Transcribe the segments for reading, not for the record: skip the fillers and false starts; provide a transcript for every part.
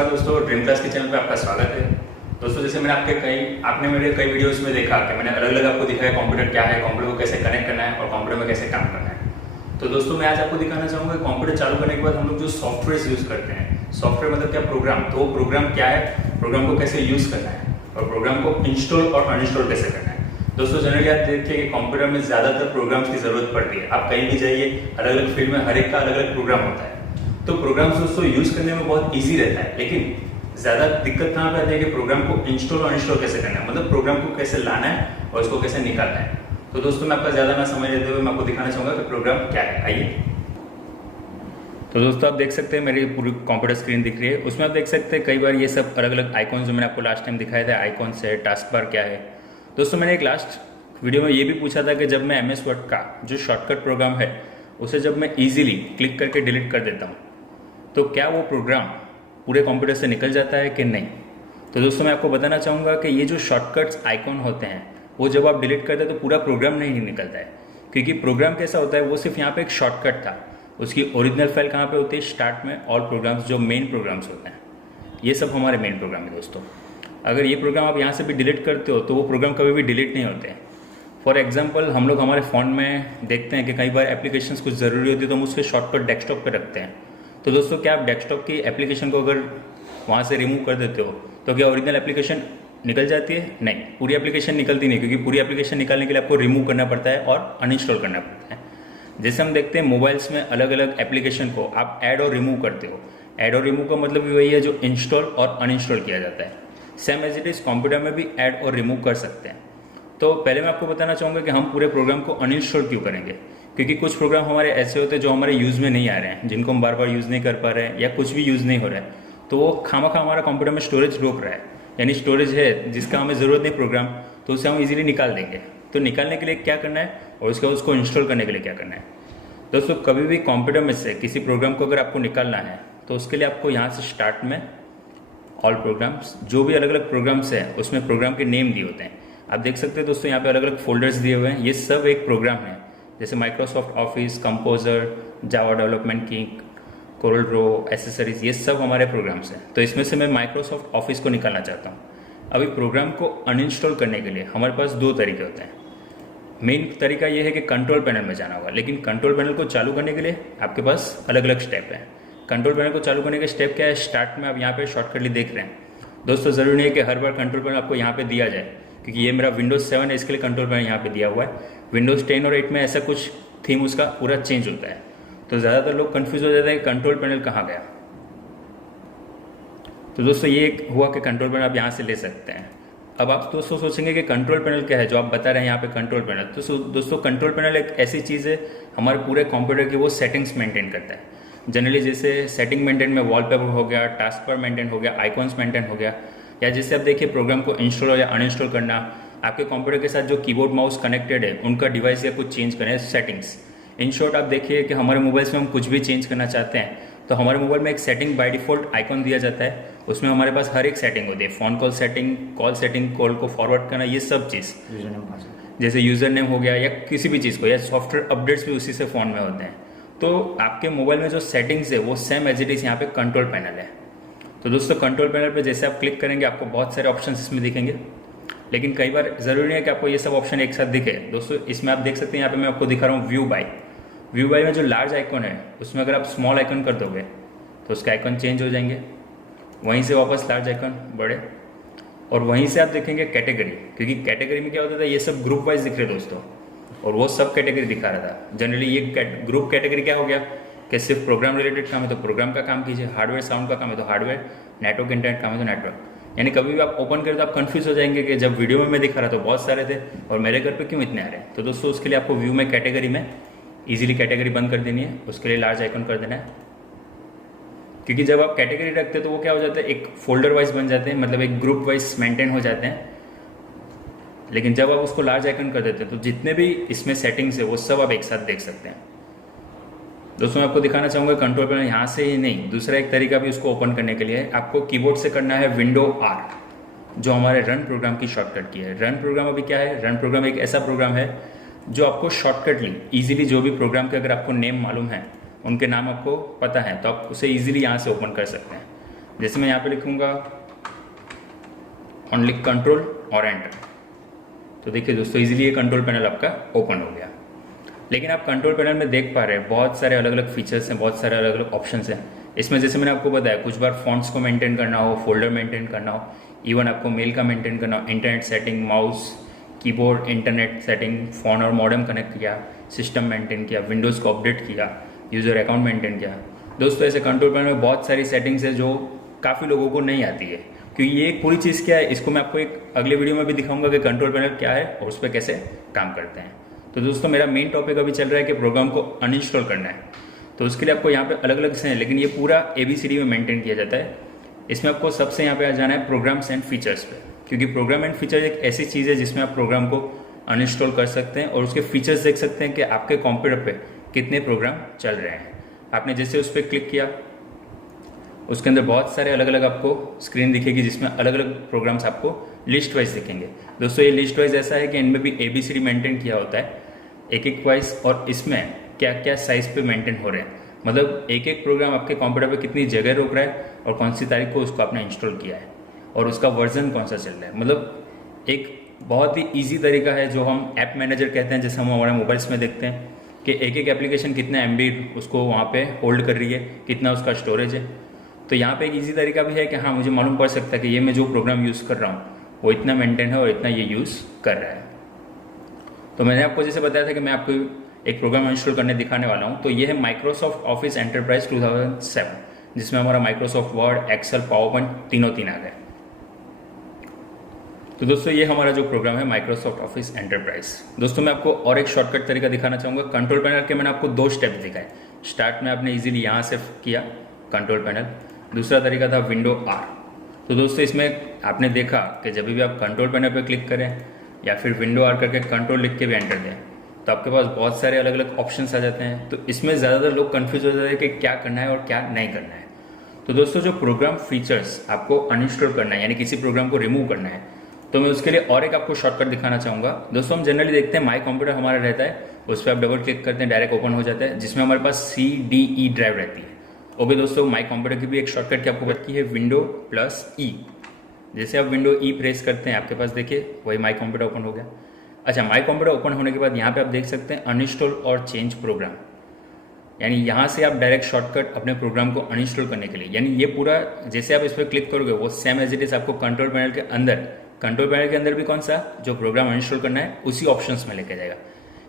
नमस्कार दोस्तों, dream class के चैनल पे आपका स्वागत है। दोस्तों जैसे मैंने आपने मेरे कई वीडियोस में देखा कि मैंने अलग अलग आपको दिखाया कंप्यूटर क्या है, कंप्यूटर को कैसे कनेक्ट करना है और कंप्यूटर में कैसे काम करना है। तो दोस्तों मैं आज आपको दिखाना चाहूँगा कंप्यूटर चालू करने के बाद हम लोग जो सॉफ्टवेयर यूज़ करते हैं, सॉफ्टवेयर मतलब क्या, प्रोग्राम। तो वो प्रोग्राम क्या है, प्रोग्राम को कैसे यूज़ करना है और प्रोग्राम को इंस्टॉल और अनइंस्टॉल कैसे करना है। दोस्तों जनरली आप देखिए कि कंप्यूटर में ज़्यादातर प्रोग्राम्स की ज़रूरत पड़ती है। आप कहीं भी जाइए, अलग अलग फील्ड में हर एक का अलग अलग प्रोग्राम होता है। तो प्रोग्राम्स दोस्तों यूज़ करने में बहुत ईजी रहता है, लेकिन ज़्यादा दिक्कत कहाँ पे आती है कि प्रोग्राम को इंस्टॉल और अनइंस्टॉल कैसे करना है, मतलब प्रोग्राम को कैसे लाना है और उसको कैसे निकालना है। तो दोस्तों मैं आपका ज़्यादा ना समय लेते हुए मैं आपको दिखाना चाहूँगा कि प्रोग्राम क्या है। आइए। तो दोस्तों आप देख सकते हैं मेरी पूरी कंप्यूटर स्क्रीन दिख रही है। उसमें आप देख सकते हैं कई बार ये सब अलग अलग आइकॉन जो मैंने आपको लास्ट टाइम दिखाए थे, आइकॉन्स है, टास्क बार क्या है। दोस्तों मैंने एक लास्ट वीडियो में ये भी पूछा था कि जब मैं MS वर्ड का जो शॉर्टकट प्रोग्राम है उसे जब मैं ईजिली क्लिक करके डिलीट कर देता हूँ तो क्या वो प्रोग्राम पूरे कंप्यूटर से निकल जाता है कि नहीं। तो दोस्तों मैं आपको बताना चाहूँगा कि ये जो शॉर्टकट्स आइकॉन होते हैं वो जब आप डिलीट करते हैं तो पूरा प्रोग्राम नहीं निकलता है, क्योंकि प्रोग्राम कैसा होता है, वो सिर्फ यहाँ पे एक शॉर्टकट था। उसकी ओरिजिनल फाइल कहाँ पे होती है, स्टार्ट में ऑल प्रोग्राम्स, जो मेन प्रोग्राम्स होते हैं, ये सब हमारे मेन प्रोग्राम है। दोस्तों अगर ये प्रोग्राम आप यहाँ से भी डिलीट करते हो तो वो प्रोग्राम कभी भी डिलीट नहीं होते हैं। फॉर एग्जाम्पल हम लोग हमारे फ़ोन में देखते हैं कि कई बार एप्लीकेशंस कुछ ज़रूरी होती है तो हम उसके शॉर्टकट डेस्कटॉप पे रखते हैं। तो दोस्तों क्या आप डेस्कटॉप की एप्लीकेशन को अगर वहाँ से रिमूव कर देते हो तो क्या ओरिजिनल एप्लीकेशन निकल जाती है? नहीं, पूरी एप्लीकेशन निकलती नहीं, क्योंकि पूरी एप्लीकेशन निकालने के लिए आपको रिमूव करना पड़ता है और अनइंस्टॉल करना पड़ता है। जैसे हम देखते हैं मोबाइल्स में अलग अलग एप्लीकेशन को आप ऐड और रिमूव करते हो। ऐड और रिमूव का मतलब भी वही है जो इंस्टॉल और अनइंस्टॉल किया जाता है। Same as it is computer में भी ऐड और रिमूव कर सकते हैं। तो पहले मैं आपको बताना चाहूँगा कि हम पूरे प्रोग्राम को अनइंस्टॉल क्यों करेंगे, क्योंकि कुछ प्रोग्राम हमारे ऐसे होते हैं जो हमारे यूज़ में नहीं आ रहे हैं, जिनको हम बार बार यूज़ नहीं कर पा रहे हैं या कुछ भी यूज़ नहीं हो रहा है, तो वो खामखा हमारा कंप्यूटर में स्टोरेज रोक रहा है। यानी स्टोरेज है जिसका हमें ज़रूरत नहीं प्रोग्राम, तो उसे हम इजीली निकाल देंगे। तो निकालने के लिए क्या करना है और उसके बाद उसको इंस्टॉल करने के लिए क्या करना है। दोस्तों कभी भी कंप्यूटर में से किसी प्रोग्राम को अगर आपको निकालना है तो उसके लिए आपको यहाँ से स्टार्ट में ऑल प्रोग्राम्स, जो भी अलग अलग प्रोग्राम्स हैं उसमें प्रोग्राम के नेम दिए होते हैं। आप देख सकते हैं दोस्तों यहाँ पे अलग अलग फोल्डर्स दिए हुए हैं, ये सब एक प्रोग्राम है। जैसे Microsoft office, composer, Java development kit, Corel Draw, accessories, ये सब हमारे प्रोग्राम्स हैं। तो इसमें से मैं माइक्रोसॉफ्ट ऑफिस को निकालना चाहता हूँ। अभी प्रोग्राम को अनइंस्टॉल करने के लिए हमारे पास दो तरीके होते हैं। मेन तरीका ये है कि कंट्रोल पैनल में जाना होगा, लेकिन कंट्रोल पैनल को चालू करने के लिए आपके पास अलग अलग स्टेप हैं। कंट्रोल पैनल को चालू करने के स्टेप क्या है, स्टार्ट में आप यहाँ पे शॉर्टकटली देख रहे हैं। दोस्तों ज़रूरी नहीं है कि हर बार कंट्रोल पैनल आपको यहाँ पे दिया जाए, क्योंकि ये मेरा विंडोज़ 7 है, इसके लिए कंट्रोल पैनल यहाँ पे दिया हुआ है। विंडोज़ 10 और 8 में ऐसा कुछ थीम उसका पूरा चेंज होता है। तो ज़्यादातर लोग कंफ्यूज हो जाते हैं कि कंट्रोल पैनल कहाँ गया। तो दोस्तों ये हुआ कि कंट्रोल पैनल आप यहाँ से ले सकते हैं। अब आप दोस्तों सोचेंगे कि कंट्रोल पैनल क्या है जो आप बता रहे हैं यहाँ पे कंट्रोल पैनल। तो दोस्तों कंट्रोल पैनल एक ऐसी चीज़ है हमारे पूरे कंप्यूटर की, वो सेटिंग्स मेंटेन करता है। जनरली जैसे सेटिंग मेंटेन में वॉलपेपर हो गया, टास्क बार मेंटेन हो गया, आइकॉन्स मेंटेन हो गया, या जैसे आप देखिए प्रोग्राम को इंस्टॉल या अनइंस्टॉल करना, आपके कंप्यूटर के साथ जो कीबोर्ड माउस कनेक्टेड है उनका डिवाइस या कुछ चेंज करना है, सेटिंग्स। इन शॉर्ट आप देखिए कि हमारे मोबाइल्स में हम कुछ भी चेंज करना चाहते हैं तो हमारे मोबाइल में एक सेटिंग बाय डिफॉल्ट आइकॉन दिया जाता है। उसमें हमारे पास हर एक सेटिंग होती है, फ़ोन कॉल सेटिंग, कॉल को फॉरवर्ड करना, ये सब चीज़, जैसे यूज़र नेम हो गया या किसी भी चीज़ को, या सॉफ्टवेयर अपडेट्स भी उसी से फ़ोन में होते हैं। तो आपके मोबाइल में जो सेटिंग्स है वो सेम एज इट इज़ यहाँ पे कंट्रोल पैनल है। तो दोस्तों कंट्रोल पैनल पे जैसे आप क्लिक करेंगे आपको बहुत सारे ऑप्शन इसमें दिखेंगे, लेकिन कई बार ज़रूरी नहीं है कि आपको ये सब ऑप्शन एक साथ दिखे। दोस्तों इसमें आप देख सकते हैं, यहाँ पे मैं आपको दिखा रहा हूँ व्यू बाय में जो लार्ज आइकॉन है उसमें अगर आप स्मॉल आइकॉन कर दोगे तो उसके आइकॉन चेंज हो जाएंगे, वहीं से वापस लार्ज आइकॉन बड़े, और वहीं से आप देखेंगे कैटेगरी, क्योंकि कैटेगरी में क्या होता था, ये सब ग्रुप वाइज दिख रहे दोस्तों, और वो सब कैटेगरी दिखा रहा था। जनरली ये ग्रुप कैटेगरी क्या हो गया कि सिर्फ प्रोग्राम रिलेटेड काम है तो प्रोग्राम का काम कीजिए, हार्डवेयर साउंड का काम है तो हार्डवेयर, नेटवर्क इंटरनेट काम है तो नेटवर्क। यानी कभी भी आप ओपन करें तो आप कंफ्यूज हो जाएंगे कि जब वीडियो में मैं दिखा रहा तो बहुत सारे थे और मेरे घर पे क्यों इतने आ रहे हैं। तो दोस्तों उसके लिए आपको व्यू में कैटेगरी में ईजिली कैटेगरी बंद कर देनी है, उसके लिए लार्ज आइकन कर देना है। क्योंकि जब आप कैटेगरी रखते हैं तो वो क्या हो जाता है, एक फोल्डर वाइज बन जाते हैं, मतलब एक ग्रुप वाइज मेंटेन हो जाते हैं। लेकिन जब आप उसको लार्ज आइकन कर देते हैं तो जितने भी इसमें सेटिंग्स है वो सब आप एक साथ देख सकते हैं। दोस्तों मैं आपको दिखाना चाहूँगा कंट्रोल पैनल यहाँ से ही नहीं, दूसरा एक तरीका भी उसको ओपन करने के लिए आपको कीबोर्ड से करना है विंडो R, जो हमारे रन प्रोग्राम की शॉर्टकट की है। रन प्रोग्राम अभी क्या है, रन प्रोग्राम एक ऐसा प्रोग्राम है जो आपको शॉर्टकटली ईजिली, जो भी प्रोग्राम के अगर आपको नेम मालूम है, उनके नाम आपको पता है, तो आप उसे ईजिली यहाँ से ओपन कर सकते हैं। जैसे मैं यहाँ पे लिखूँगा ओनली कंट्रोल और एंटर, तो देखिए दोस्तों इजीली ये कंट्रोल पैनल आपका ओपन हो गया। लेकिन आप कंट्रोल पैनल में देख पा रहे हैं बहुत सारे अलग अलग फीचर्स हैं, बहुत सारे अलग अलग ऑप्शंस हैं। इसमें जैसे मैंने आपको बताया कुछ बार फॉन्ट्स को मेंटेन करना हो, फोल्डर मेंटेन करना हो, इवन आपको मेल का मेंटेन करना हो, internet setting, mouse, keyboard, internet setting, phone और मॉडेम कनेक्ट किया, सिस्टम मेंटेन किया, विंडोज़ को अपडेट किया, यूज़र अकाउंट मेंटेन किया। दोस्तों ऐसे कंट्रोल पैनल में बहुत सारी सेटिंग्स है जो काफ़ी लोगों को नहीं आती है, क्योंकि ये पूरी चीज़ क्या है इसको मैं आपको एक अगले वीडियो में भी दिखाऊंगा कि कंट्रोल पैनल क्या है और उस पर कैसे काम करते हैं। तो दोस्तों मेरा मेन टॉपिक अभी चल रहा है कि प्रोग्राम को अनइंस्टॉल करना है, तो उसके लिए आपको यहाँ पे अलग अलग से हैं, लेकिन ये पूरा ABCD में मेंटेन किया जाता है। इसमें आपको सबसे यहाँ पे आ जाना है प्रोग्राम्स एंड फीचर्स पे, क्योंकि प्रोग्राम एंड फीचर्स एक ऐसी चीज़ है जिसमें आप प्रोग्राम को अनइंस्टॉल कर सकते हैं और उसके फीचर्स देख सकते हैं कि आपके कंप्यूटर पे कितने प्रोग्राम चल रहे हैं। आपने जैसे उस पर क्लिक किया, उसके अंदर बहुत सारे अलग अलग आपको स्क्रीन दिखेगी जिसमें अलग अलग प्रोग्राम्स आपको लिस्ट वाइज दिखेंगे। दोस्तों ये लिस्ट वाइज ऐसा है कि इनमें भी ABCD मेंटेन किया होता है एक एक वाइज, और इसमें क्या क्या साइज पे मेंटेन हो रहे हैं, मतलब एक एक प्रोग्राम आपके कंप्यूटर पे कितनी जगह रोक रहा है और कौन सी तारीख को उसको आपने इंस्टॉल किया है और उसका वर्जन कौन सा चल रहा है। मतलब एक बहुत ही ईजी तरीका है जो हम ऐप मैनेजर कहते हैं, जैसे हम हमारे मोबाइल्स में देखते हैं कि एक एक एप्लीकेशन कितना MB उसको वहाँ पे होल्ड कर रही है, कितना उसका स्टोरेज है। तो यहाँ पे एक इजी तरीका भी है कि हाँ मुझे मालूम पड़ सकता है कि ये मैं जो प्रोग्राम यूज़ कर रहा हूँ वो इतना मेंटेन है और इतना ये यूज़ कर रहा है। तो मैंने आपको जैसे बताया था कि मैं आपको एक प्रोग्राम इंस्टॉल करने दिखाने वाला हूँ। तो ये है माइक्रोसॉफ्ट ऑफिस एंटरप्राइज 2007, जिसमें हमारा Microsoft Word, Excel, PowerPoint तीनों आ गए। तो दोस्तों ये हमारा जो प्रोग्राम है माइक्रोसॉफ्ट ऑफिस एंटरप्राइज। दोस्तों मैं आपको और एक शॉर्टकट तरीका दिखाना चाहूँगा। कंट्रोल पैनल के मैंने आपको 2 स्टेप्स दिखाए। स्टार्ट में आपने इजीली यहाँ से किया कंट्रोल पैनल, दूसरा तरीका था विंडो R। तो दोस्तों इसमें आपने देखा कि जब भी आप कंट्रोल पैनल पर क्लिक करें या फिर विंडो R करके कंट्रोल लिख के भी एंटर दें तो आपके पास बहुत सारे अलग अलग ऑप्शंस आ जाते हैं। तो इसमें ज़्यादातर लोग कंफ्यूज हो जाते हैं कि क्या करना है और क्या नहीं करना है। तो दोस्तों जो प्रोग्राम फीचर्स आपको अनइंस्टॉल करना है, यानी किसी प्रोग्राम को रिमूव करना है, तो मैं उसके लिए और एक आपको शॉर्टकट दिखाना चाहूँगा। दोस्तों हम जनरली देखते हैं माई कंप्यूटर हमारा रहता है, उस पर आप डबल क्लिक करते हैं डायरेक्ट ओपन हो जाता है, जिसमें हमारे पास CDE ड्राइव रहती है। ओके दोस्तों, माई कंप्यूटर की भी एक शॉर्टकट की आपको बताई है Window+E। जैसे आप विंडो E प्रेस करते हैं आपके पास देखिए वही माई कंप्यूटर ओपन हो गया। अच्छा, माई कंप्यूटर ओपन होने के बाद यहाँ पे आप देख सकते हैं अनइंस्टॉल और चेंज प्रोग्राम, यानी यहाँ से आप डायरेक्ट शॉर्टकट अपने प्रोग्राम को अनइंस्टॉल करने के लिए, यानी ये पूरा जैसे आप इस पर क्लिक करोगे वो सेम एज इट इज आपको कंट्रोल पैनल के अंदर भी कौन सा जो प्रोग्राम अनइंस्टॉल करना है उसी ऑप्शंस में लेके जाएगा।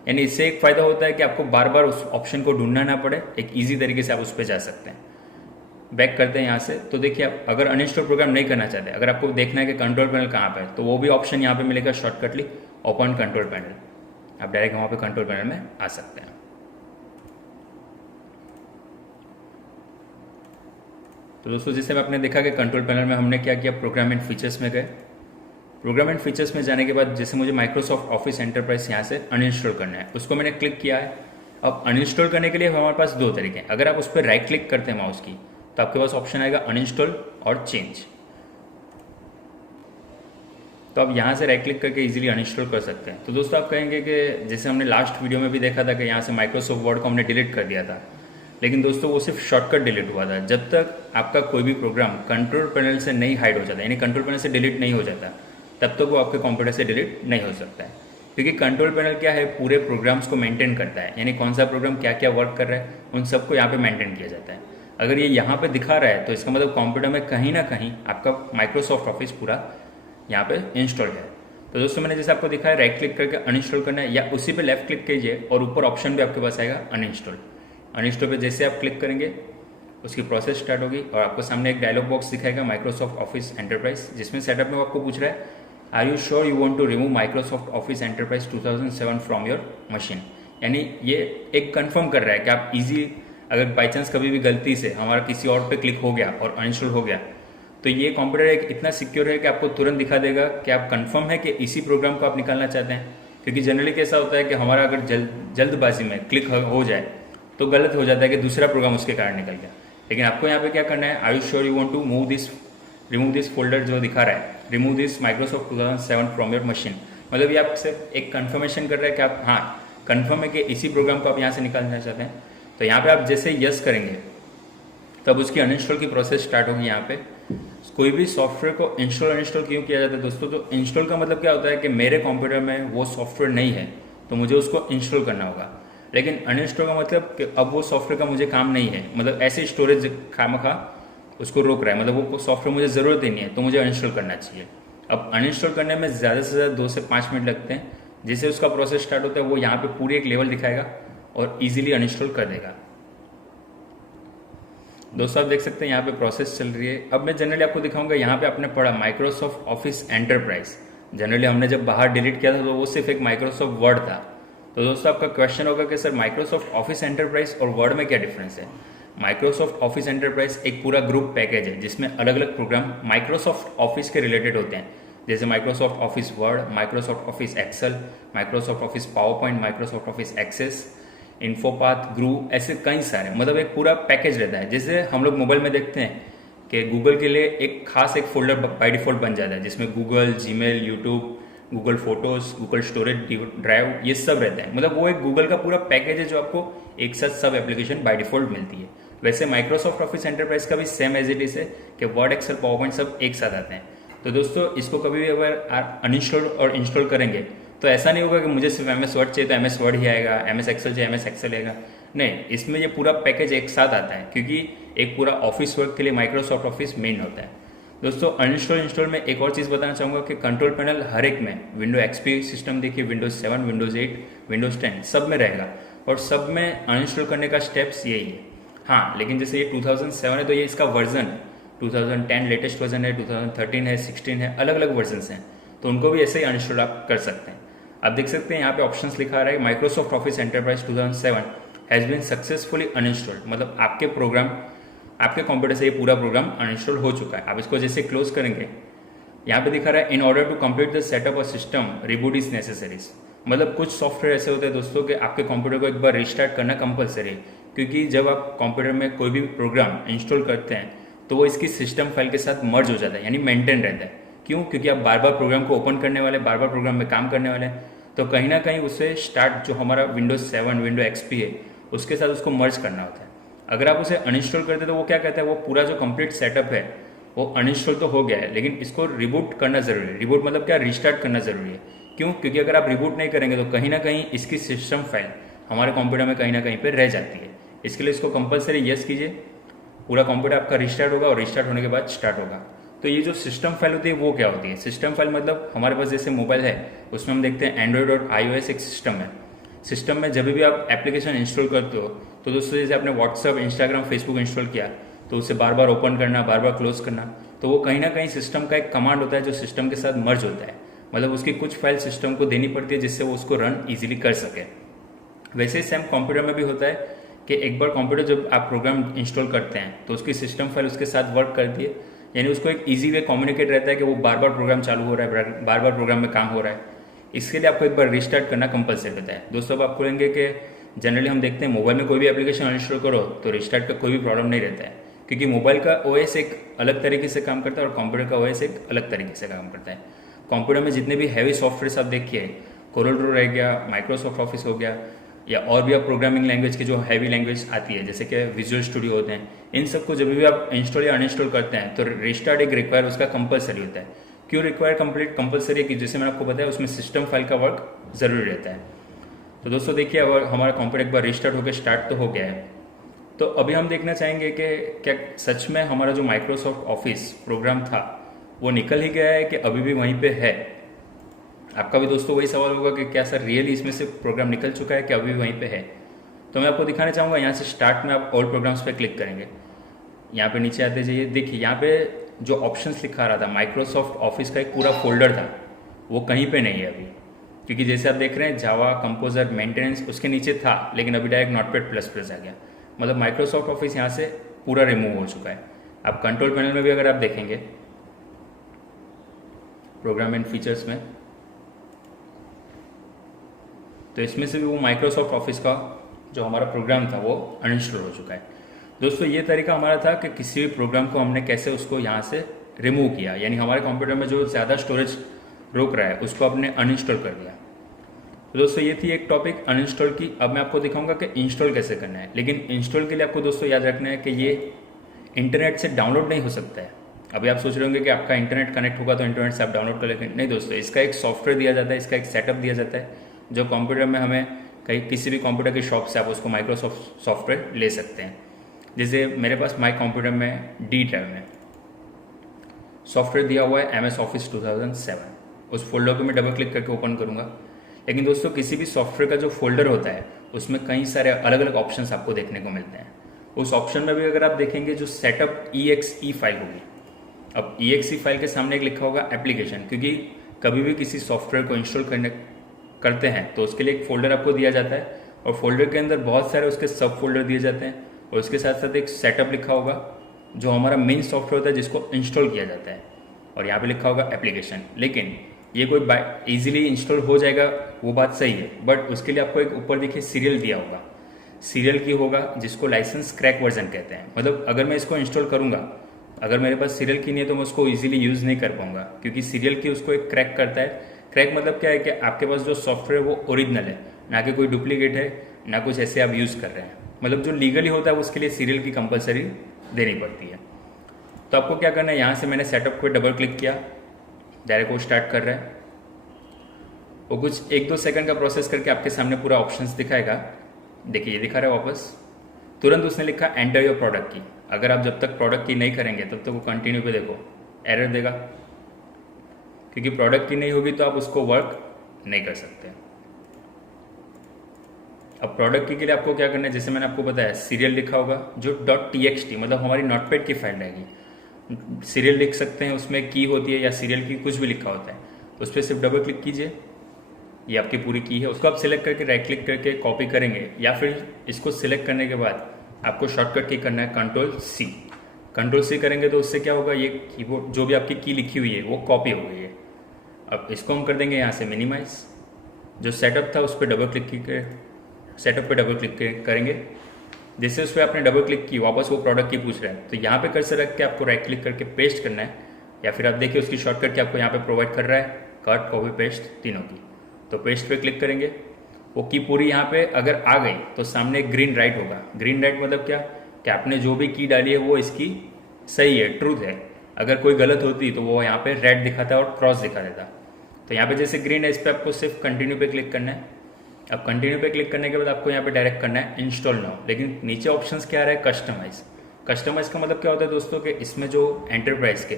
यानी इससे एक फायदा होता है कि आपको बार बार उस ऑप्शन को ढूंढना ना पड़े, एक ईजी तरीके से आप उस पर जा सकते हैं। बैक करते हैं यहाँ से, तो देखिए आप अगर अनइंस्टॉल प्रोग्राम नहीं करना चाहते, अगर आपको देखना है कि कंट्रोल पैनल कहाँ पे है, तो वो भी ऑप्शन यहाँ पे मिलेगा शॉर्टकटली ओपन कंट्रोल पैनल। आप डायरेक्ट वहाँ पे कंट्रोल पैनल में आ सकते हैं। तो दोस्तों जैसे आपने देखा कि कंट्रोल पैनल में हमने क्या किया, प्रोग्राम एंड फीचर्स में गए। प्रोग्राम एंड फीचर्स में जाने के बाद जैसे मुझे माइक्रोसॉफ्ट ऑफिस एंटरप्राइज यहाँ से अनइंस्टॉल करना है, उसको मैंने क्लिक किया है। अब अनइंस्टॉल करने के लिए हमारे पास 2 तरीके हैं। अगर आप उस पर राइट क्लिक करते हैं माउस की तो आपके पास ऑप्शन आएगा अनइंस्टॉल और चेंज। तो आप यहाँ से राइट क्लिक करके इजीली अनइंस्टॉल कर सकते हैं। तो दोस्तों आप कहेंगे कि जैसे हमने लास्ट वीडियो में भी देखा था कि यहाँ से माइक्रोसॉफ्ट वर्ड को हमने डिलीट कर दिया था, लेकिन दोस्तों वो सिर्फ शॉर्टकट डिलीट हुआ था। जब तक आपका कोई भी प्रोग्राम कंट्रोल पैनल से नहीं हाइड हो जाता, यानी कंट्रोल पैनल से डिलीट नहीं हो जाता, तब तक वो आपके कंप्यूटर से डिलीट नहीं हो सकता है। क्योंकि कंट्रोल पैनल क्या है, पूरे प्रोग्राम्स को मेंटेन करता है, यानी कौन सा प्रोग्राम क्या क्या वर्क कर रहा है उन सबको यहाँ पे मेंटेन किया जाता है। अगर ये यहाँ पे दिखा रहा है तो इसका मतलब कंप्यूटर में कहीं ना कहीं आपका माइक्रोसॉफ्ट ऑफिस पूरा यहाँ पे इंस्टॉल है। तो दोस्तों मैंने जैसे आपको दिखाया राइट क्लिक करके अनइंस्टॉल करना है, या उसी पे लेफ्ट क्लिक कीजिए और ऊपर ऑप्शन भी आपके पास आएगा अनइंस्टॉल। अनइंस्टॉल पे जैसे आप क्लिक करेंगे उसकी प्रोसेस स्टार्ट होगी और आपको सामने एक डायलॉग बॉक्स दिखाएगा माइक्रोसॉफ्ट ऑफिस एंटरप्राइज, जिसमें सेटअप में आपको पूछ रहा है are you sure you want to remove Microsoft Office enterprise 2007 from your machine. यानी ये एक कंफर्म कर रहा है कि आप इजी, अगर बाई चांस कभी भी गलती से हमारा किसी और पे क्लिक हो गया और अनइंस्टॉल हो गया तो ये कंप्यूटर एक इतना सिक्योर है कि आपको तुरंत दिखा देगा कि आप कंफर्म है कि इसी प्रोग्राम को आप निकालना चाहते हैं। क्योंकि जनरली कैसा होता है कि हमारा अगर जल्दबाजी में क्लिक हो जाए तो गलत हो जाता है कि दूसरा प्रोग्राम उसके कारण निकल गया। लेकिन आपको यहाँ पे क्या करना है, are you sure you want to remove this folder जो दिखा रहा है, remove this Microsoft 2007 from your machine, मतलब ये आपसे एक कंफर्मेशन कर रहा है कि आप हाँ कंफर्म है कि इसी प्रोग्राम को आप यहाँ से निकालना चाहते हैं। तो यहाँ पे आप जैसे यस करेंगे तब उसकी अनइंस्टॉल की प्रोसेस स्टार्ट होगी यहाँ पे। कोई भी सॉफ्टवेयर को इंस्टॉल अनइंस्टॉल क्यों किया जाता है दोस्तों? तो इंस्टॉल का मतलब क्या होता है कि मेरे कंप्यूटर में वो सॉफ्टवेयर नहीं है तो मुझे उसको इंस्टॉल करना होगा। लेकिन अनइंस्टॉल का मतलब कि अब वो सॉफ्टवेयर का मुझे काम नहीं है, मतलब ऐसे स्टोरेज खामखा उसको रोक रहा है, मतलब वो सॉफ्टवेयर मुझे ज़रूरत ही नहीं है तो मुझे अनइंस्टॉल करना चाहिए। अब अनइंस्टॉल करने में ज़्यादा से ज़्यादा 2 से 5 मिनट लगते हैं। जैसे उसका प्रोसेस स्टार्ट होता है वो यहाँ पे पूरी एक लेवल दिखाएगा और इजीली अनइंस्टॉल कर देगा। दोस्तों आप देख सकते हैं यहाँ पे प्रोसेस चल रही है। अब मैं जनरली आपको दिखाऊंगा, यहाँ पे आपने पढ़ा माइक्रोसॉफ्ट ऑफिस एंटरप्राइज। जनरली हमने जब बाहर डिलीट किया था तो वो सिर्फ एक माइक्रोसॉफ्ट वर्ड था। तो दोस्तों आपका क्वेश्चन होगा कि सर माइक्रोसॉफ्ट ऑफिस एंटरप्राइज और वर्ड में क्या डिफरेंस है? माइक्रोसॉफ्ट ऑफिस एंटरप्राइज एक पूरा ग्रुप पैकेज है जिसमें अलग अलग प्रोग्राम माइक्रोसॉफ्ट ऑफिस के रिलेटेड होते हैं, जैसे Microsoft Office Word, Microsoft Office Excel, Microsoft Office PowerPoint, Microsoft Office Access, InfoPath, Groove, ऐसे कई सारे, मतलब एक पूरा पैकेज रहता है। जैसे हम लोग मोबाइल में देखते हैं कि गूगल के लिए एक खास एक फोल्डर बाय डिफॉल्ट बन जाता है जिसमें Google, Gmail, YouTube, Google photos, Google storage drive, ये सब रहता है। मतलब वो एक गूगल का पूरा पैकेज है जो आपको एक साथ सब एप्लीकेशन बाय डिफॉल्ट मिलती है। वैसे माइक्रोसॉफ्ट ऑफिस एंटरप्राइज का भी सेम एज इट इज है कि वर्ड, एक्सेल, पावर पॉइंट सब एक साथ आते हैं। तो दोस्तों इसको कभी भी अगर आप अनइंस्टॉल और इंस्टॉल करेंगे तो ऐसा नहीं होगा कि मुझे सिर्फ MS वर्ड चाहिए तो MS वर्ड ही आएगा, MS एक्सेल चाहिए MS एक्सेल आएगा। नहीं, इसमें ये पूरा पैकेज एक साथ आता है क्योंकि एक पूरा ऑफिस वर्क के लिए माइक्रोसॉफ्ट ऑफिस मेन होता है। दोस्तों अनइंस्टॉल इंस्टॉल में एक और चीज़ बताना चाहूँगा कि कंट्रोल पैनल हर एक में, विंडो XP सिस्टम देखिए, विंडोज 7, विंडोज 8, विंडोज 10 सब में रहेगा और सब में अनइंस्टॉल करने का स्टेप्स यही है। हाँ, लेकिन जैसे ये 2007 है तो ये इसका वर्जन है, 2010 लेटेस्ट वर्जन है, 2013 है, 16 है, अलग अलग वर्जन हैं, तो उनको भी ऐसे ही अनइंस्टॉल आप कर सकते हैं। आप देख सकते हैं यहाँ पे ऑप्शंस लिखा रहा है Microsoft Office enterprise 2007 has been successfully uninstalled, मतलब आपके प्रोग्राम, आपके कंप्यूटर से ये पूरा प्रोग्राम अनइंस्टॉल हो चुका है। आप इसको जैसे क्लोज करेंगे, यहाँ पे दिखा रहा है in order to complete the setup of system reboot is necessaries. मतलब कुछ सॉफ्टवेयर ऐसे होते हैं दोस्तों कि आपके कंप्यूटर को एक बार रिस्टार्ट करना कंपलसरी है, क्योंकि जब आप कंप्यूटर में कोई भी प्रोग्राम इंस्टॉल करते हैं तो वो इसकी सिस्टम फाइल के साथ मर्ज हो जाता है, यानी मेंटेन रहता है। क्यों? क्योंकि आप बार बार प्रोग्राम को ओपन करने वाले, बार बार प्रोग्राम में काम करने वाले हैं, तो कहीं ना कहीं उससे स्टार्ट जो हमारा विंडोज 7, विंडो XP है उसके साथ उसको मर्ज करना होता है। अगर आप उसे अनइंस्टॉल करते तो वो क्या कहता है, वो पूरा जो कंप्लीट सेटअप है वो अनइंस्टॉल तो हो गया है लेकिन इसको रिबूट करना जरूरी है। रिबूट मतलब क्या? रिस्टार्ट करना जरूरी है। क्यों? क्योंकि अगर आप रिबूट नहीं करेंगे तो कहीं ना कहीं इसकी सिस्टम फाइल हमारे कंप्यूटर में कहीं ना कहीं पर रह जाती है। इसके लिए इसको कंपलसरी यस कीजिए, पूरा कंप्यूटर आपका रिस्टार्ट होगा और रिस्टार्ट होने के बाद स्टार्ट होगा। तो ये जो सिस्टम फाइल होती है वो क्या होती है? सिस्टम फाइल मतलब हमारे पास जैसे मोबाइल है उसमें हम देखते हैं एंड्रॉयड और iOS एक सिस्टम है। सिस्टम में जब भी आप एप्लीकेशन इंस्टॉल करते हो तो दोस्तों जैसे आपने व्हाट्सअप, इंस्टाग्राम, फेसबुक इंस्टॉल किया तो उसे बार बार ओपन करना, बार बार क्लोज करना, तो वो कहीं ना कहीं सिस्टम का एक कमांड होता है जो सिस्टम के साथ मर्ज होता है। मतलब उसकी कुछ फाइल सिस्टम को देनी पड़ती है जिससे वो उसको रन ईजिली कर सके। वैसे ही सेम कंप्यूटर में भी होता है कि एक बार कंप्यूटर जब आप प्रोग्राम इंस्टॉल करते हैं तो उसकी सिस्टम फाइल उसके साथ वर्क करती है, यानी उसको एक इजी वे कम्युनिकेट रहता है कि वो बार बार प्रोग्राम चालू हो रहा है, बार बार प्रोग्राम में काम हो रहा है। इसके लिए आपको एक बार रिस्टार्ट करना कंपलसरी रहता है। दोस्तों अब आप बोलेंगे कि जनरली हम देखते हैं मोबाइल में कोई भी एप्लीकेशन अनइंस्टॉल करो तो रिस्टार्ट का कोई भी प्रॉब्लम नहीं रहता है, क्योंकि मोबाइल का OS एक अलग तरीके से काम करता है और कंप्यूटर का OS एक अलग तरीके से काम करता है। कंप्यूटर में जितने भी हैवी सॉफ्टवेयर आप देखिए, कोरल ड्रॉ रह गया, माइक्रोसॉफ्ट ऑफिस हो गया, या और भी आप प्रोग्रामिंग लैंग्वेज की जो हैवी लैंग्वेज आती है जैसे कि विजुअल स्टूडियो होते हैं, इन सबको जब भी आप इंस्टॉल या अनइंस्टॉल करते हैं तो रिस्टार्ट एक रिक्वायर उसका कंपलसरी होता है। क्यों रिक्वायर कंपलसरी है? कि जैसे मैंने आपको बताया उसमें सिस्टम फाइल का वर्क जरूरी रहता है। तो दोस्तों देखिए अब हमारा कंप्यूटर एक बार रिस्टार्ट होकर स्टार्ट तो हो गया है। तो अभी हम देखना चाहेंगे कि क्या सच में हमारा जो माइक्रोसॉफ्ट ऑफिस प्रोग्राम था वो निकल ही गया है कि अभी भी वहीं पे है। आपका भी दोस्तों वही सवाल होगा कि क्या सर रियली इसमें से प्रोग्राम निकल चुका है कि अभी वहीं पे है? तो मैं आपको दिखाना चाहूँगा, यहाँ से स्टार्ट में आप ऑल प्रोग्राम्स पे क्लिक करेंगे, यहाँ पे नीचे आते जाइए, देखिए यहाँ पे जो ऑप्शंस लिखा रहा था माइक्रोसॉफ्ट ऑफिस का एक पूरा फोल्डर था वो कहीं पे नहीं है अभी, क्योंकि जैसे आप देख रहे हैं जावा, कंपोजर, मेंटेनेंस उसके नीचे था लेकिन अभी डायरेक्ट नोटपैड++ आ गया। मतलब माइक्रोसॉफ्ट ऑफिस यहाँ से पूरा रिमूव हो चुका है। आप कंट्रोल पैनल में भी अगर आप देखेंगे प्रोग्राम एंड फीचर्स में तो इसमें से भी वो माइक्रोसॉफ्ट ऑफिस का जो हमारा प्रोग्राम था वो अनइंस्टॉल हो चुका है। दोस्तों ये तरीका हमारा था कि किसी भी प्रोग्राम को हमने कैसे उसको यहाँ से रिमूव किया, यानी हमारे कंप्यूटर में जो ज़्यादा स्टोरेज रोक रहा है उसको आपने अनइंस्टॉल कर दिया। तो दोस्तों ये थी एक टॉपिक अनइंस्टॉल की। अब मैं आपको दिखाऊंगा कि इंस्टॉल कैसे करना है, लेकिन इंस्टॉल के लिए आपको दोस्तों याद रखना है कि ये इंटरनेट से डाउनलोड नहीं हो सकता है। अभी आप सोच रहे होंगे कि आपका इंटरनेट कनेक्ट होगा तो इंटरनेट से आप डाउनलोड कर लेंगे। नहीं दोस्तों, इसका एक सॉफ्टवेयर दिया जाता है, इसका एक सेटअप दिया जाता है जो कंप्यूटर में हमें कहीं किसी भी कंप्यूटर की शॉप से आप उसको माइक्रोसॉफ्ट सॉफ्टवेयर ले सकते हैं। जैसे मेरे पास माई कंप्यूटर में डी ड्राइव में सॉफ्टवेयर दिया हुआ है MS Office 2007। उस फोल्डर को मैं डबल क्लिक करके ओपन करूँगा। लेकिन दोस्तों किसी भी सॉफ्टवेयर का जो फोल्डर होता है उसमें कई सारे अलग अलग ऑप्शंस आपको देखने को मिलते हैं। उस ऑप्शन में भी अगर आप देखेंगे जो सेटअप EXE फाइल होगी, अब EXE फाइल के सामने एक लिखा होगा एप्लीकेशन, क्योंकि कभी भी किसी सॉफ्टवेयर को इंस्टॉल करते हैं तो उसके लिए एक फोल्डर आपको दिया जाता है और फोल्डर के अंदर बहुत सारे उसके सब फोल्डर दिए जाते हैं और उसके साथ साथ एक सेटअप लिखा होगा जो हमारा मेन सॉफ्टवेयर होता है जिसको इंस्टॉल किया जाता है, और यहाँ पे लिखा होगा एप्लीकेशन। लेकिन ये कोई इजीली इंस्टॉल हो जाएगा वो बात सही है, बट उसके लिए आपको एक ऊपर देखिए सीरियल दिया होगा। सीरियल की होगा जिसको लाइसेंस क्रैक वर्जन कहते हैं। मतलब अगर मैं इसको इंस्टॉल करूँगा, अगर मेरे पास सीरियल की नहीं है तो मैं उसको इजीली यूज़ नहीं कर पाऊंगा, क्योंकि सीरियल की उसको एक क्रैक करता है। क्रैक मतलब क्या है कि आपके पास जो सॉफ्टवेयर वो ओरिजिनल है, ना कि कोई डुप्लीकेट है, ना कुछ ऐसे आप यूज़ कर रहे हैं। मतलब जो लीगली होता है उसके लिए सीरियल की कंपलसरी देनी पड़ती है। तो आपको क्या करना है, यहाँ से मैंने सेटअप पे डबल क्लिक किया, डायरेक्ट वो स्टार्ट कर रहा है। वो कुछ 1-2 सेकंड का प्रोसेस करके आपके सामने पूरा ऑप्शंस दिखाएगा। देखिए ये दिखा रहा है वापस, तुरंत उसने लिखा एंटर योर प्रोडक्ट की। अगर आप जब तक प्रोडक्ट की नहीं करेंगे तब तक वो कंटिन्यू पे देखो एरर देगा, क्योंकि प्रोडक्ट की नहीं होगी तो आप उसको वर्क नहीं कर सकते। अब प्रोडक्ट की के लिए आपको क्या करना है, जैसे मैंने आपको बताया सीरियल लिखा होगा जो .txt मतलब हमारी नोटपैड की फाइल रहेगी। सीरियल लिख सकते हैं, उसमें की होती है या सीरियल की कुछ भी लिखा होता है, उस पर सिर्फ डबल क्लिक कीजिए, ये आपकी पूरी की है। उसको आप सिलेक्ट करके राइट क्लिक करके कॉपी करेंगे, या फिर इसको सिलेक्ट करने के बाद आपको शॉर्टकट की करना है कंट्रोल सी करेंगे तो उससे क्या होगा, ये कीबोर्ड जो भी आपकी की लिखी हुई है वो कॉपी हो गई है। अब इसको हम कर देंगे यहाँ से मिनिमाइज। जो सेटअप था उस पर डबल क्लिक सेटअप पे डबल क्लिक करेंगे। जैसे उस पर आपने डबल क्लिक की वापस वो प्रोडक्ट की पूछ रहा है, तो यहाँ पे कर्सर रख के आपको राइट क्लिक करके पेस्ट करना है, या फिर आप देखिए उसकी शॉर्टकट की आपको यहाँ पे प्रोवाइड कर रहा है कट कॉपी पेस्ट तीनों की। तो पेस्ट पे क्लिक करेंगे, वो की पूरी यहाँ पे अगर आ गई तो सामने ग्रीन राइट होगा। ग्रीन राइट मतलब क्या कि आपने जो भी की डाली है वो इसकी सही है, ट्रूथ है। अगर कोई गलत होती तो वो यहाँ पे रेड दिखाता और क्रॉस दिखा देता। तो यहाँ पे जैसे ग्रीन है, इस पर आपको सिर्फ कंटिन्यू पे क्लिक करना है। अब कंटिन्यू पे क्लिक करने के बाद आपको यहाँ पे डायरेक्ट करना है इंस्टॉल नाउ। लेकिन नीचे ऑप्शंस क्या आ रहा है, कस्टमाइज का मतलब क्या होता है दोस्तों कि इसमें जो एंटरप्राइज के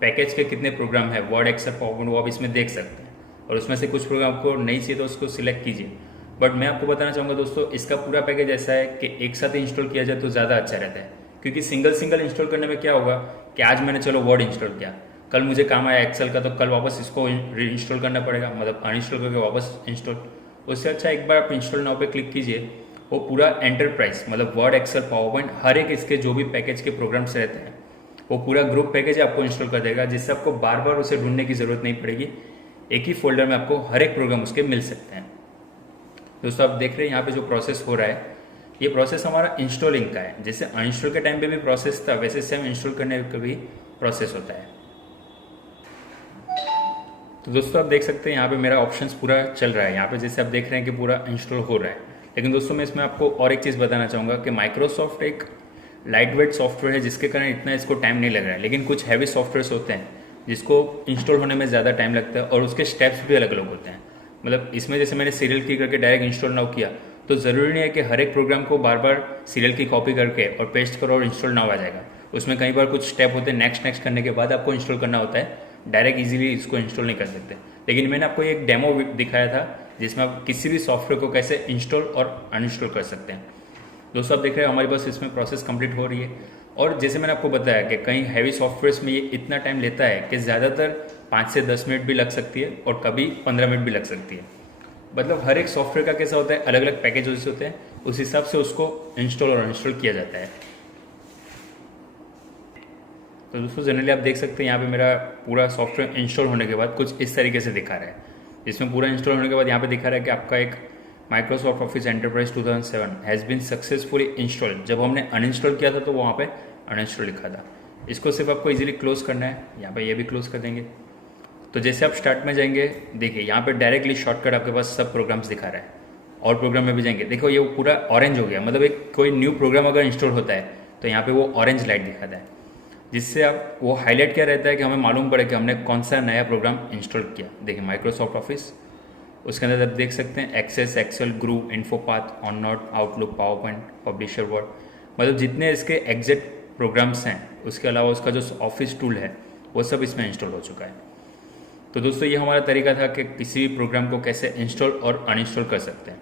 पैकेज के कितने प्रोग्राम है, वर्ड एक्सेल पावरपॉइंट, वो आप इसमें देख सकते हैं, और उसमें से कुछ प्रोग्राम आपको नहीं चाहिए तो उसको सिलेक्ट कीजिए। बट मैं आपको बताना चाहूँगा दोस्तों, इसका पूरा पैकेज ऐसा है कि एक साथ इंस्टॉल किया जाए तो ज़्यादा अच्छा रहता है, क्योंकि सिंगल इंस्टॉल करने में क्या होगा कि आज मैंने चलो वर्ड इंस्टॉल किया, कल मुझे काम आया एक्सेल का, तो कल वापस इसको री इंस्टॉल करना पड़ेगा, मतलब अनइंस्टॉल करके वापस इंस्टॉल। उससे अच्छा एक बार आप इंस्टॉल नाउ पे क्लिक कीजिए, वो पूरा एंटरप्राइज मतलब वर्ड एक्सेल पावरपॉइंट हर एक इसके जो भी पैकेज के प्रोग्राम्स रहते हैं वो पूरा ग्रुप पैकेज आपको इंस्टॉल कर देगा, जिससे आपको बार बार उसे ढूंढने की जरूरत नहीं पड़ेगी। एक ही फोल्डर में आपको हर एक प्रोग्राम उसके मिल सकते हैं। दोस्तों आप देख रहे हैं यहाँ पे जो प्रोसेस हो रहा है, ये प्रोसेस हमारा इंस्टॉलिंग का है। जैसे अनइंस्टॉल के टाइम पे भी प्रोसेस था, वैसे सेम इंस्टॉल करने का भी प्रोसेस होता है। तो दोस्तों आप देख सकते हैं यहाँ पे मेरा ऑप्शंस पूरा चल रहा है। यहाँ पे जैसे आप देख रहे हैं कि पूरा इंस्टॉल हो रहा है। लेकिन दोस्तों मैं इसमें आपको और एक चीज़ बताना चाहूँगा कि माइक्रोसॉफ्ट एक लाइट वेट सॉफ्टवेयर है, जिसके कारण इतना इसको टाइम नहीं लग रहा है। लेकिन कुछ हैवी सॉफ्टवेयर्स होते हैं जिसको इंस्टॉल होने में ज़्यादा टाइम लगता है, और उसके स्टेप्स भी अलग अलग होते हैं। मतलब इसमें जैसे मैंने सीरियल की करके डायरेक्ट इंस्टॉल नाउ किया, तो ज़रूरी नहीं है कि हर एक प्रोग्राम को बार बार सीरियल की कॉपी करके और पेस्ट करो और इंस्टॉल नाउ आ जाएगा। उसमें कई बार कुछ स्टेप होते हैं, नेक्स्ट करने के बाद आपको इंस्टॉल करना होता है, डायरेक्ट इजीली इसको इंस्टॉल नहीं कर सकते। लेकिन मैंने आपको एक डेमो दिखाया था जिसमें आप किसी भी सॉफ्टवेयर को कैसे इंस्टॉल और अनइंस्टॉल कर सकते हैं। दोस्तों आप देख रहे हैं हमारे पास इसमें प्रोसेस कंप्लीट हो रही है। और जैसे मैंने आपको बताया कि कई हैवी सॉफ्टवेयर्स में ये इतना टाइम लेता है कि ज़्यादातर 5 से 10 मिनट भी लग सकती है और कभी 15 मिनट भी लग सकती है। मतलब हर एक सॉफ्टवेयर का कैसा होता है, अलग अलग पैकेजेस होते हैं, उस हिसाब से उसको इंस्टॉल और अनइंस्टॉल किया जाता है। तो दोस्तों जनरली आप देख सकते हैं यहाँ पे मेरा पूरा सॉफ्टवेयर इंस्टॉल होने के बाद कुछ इस तरीके से दिखा रहा है, जिसमें पूरा इंस्टॉल होने के बाद यहाँ पे दिखा रहा है कि आपका एक Microsoft Office enterprise 2007 has been successfully installed. जब हमने अनइंस्टॉल किया था तो वहाँ पे अनइंस्टॉल लिखा था। इसको सिर्फ आपको इजीली क्लोज करना है, यहाँ पे ये भी क्लोज कर देंगे। तो जैसे आप स्टार्ट में जाएंगे, देखिए यहाँ पे डायरेक्टली शॉर्टकट आपके पास सब प्रोग्राम्स दिखा रहा है। और प्रोग्राम में भी जाएंगे, देखो ये पूरा ऑरेंज हो गया, मतलब एक कोई न्यू प्रोग्राम अगर इंस्टॉल होता है तो यहाँ पे वो ऑरेंज लाइट दिखाता है। जिससे आप वो हाईलाइट क्या रहता है कि हमें मालूम पड़े कि हमने कौन सा नया प्रोग्राम इंस्टॉल किया। देखिए माइक्रोसॉफ्ट ऑफिस, उसके अंदर आप देख सकते हैं Access, Excel, Groove, InfoPath, OneNote, Outlook, PowerPoint, Publisher Word, मतलब जितने इसके एग्जैक्ट प्रोग्राम्स हैं, उसके अलावा उसका जो ऑफिस टूल है वो सब इसमें इंस्टॉल हो चुका है। तो दोस्तों ये हमारा तरीका था कि किसी भी प्रोग्राम को कैसे इंस्टॉल और अनइंस्टॉल कर सकते हैं।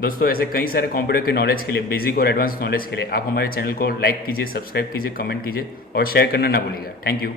दोस्तों ऐसे कई सारे कंप्यूटर के नॉलेज के लिए, बेसिक और एडवांस नॉलेज के लिए आप हमारे चैनल को लाइक कीजिए, सब्सक्राइब कीजिए, कमेंट कीजिए और शेयर करना ना भूलिएगा। Thank you.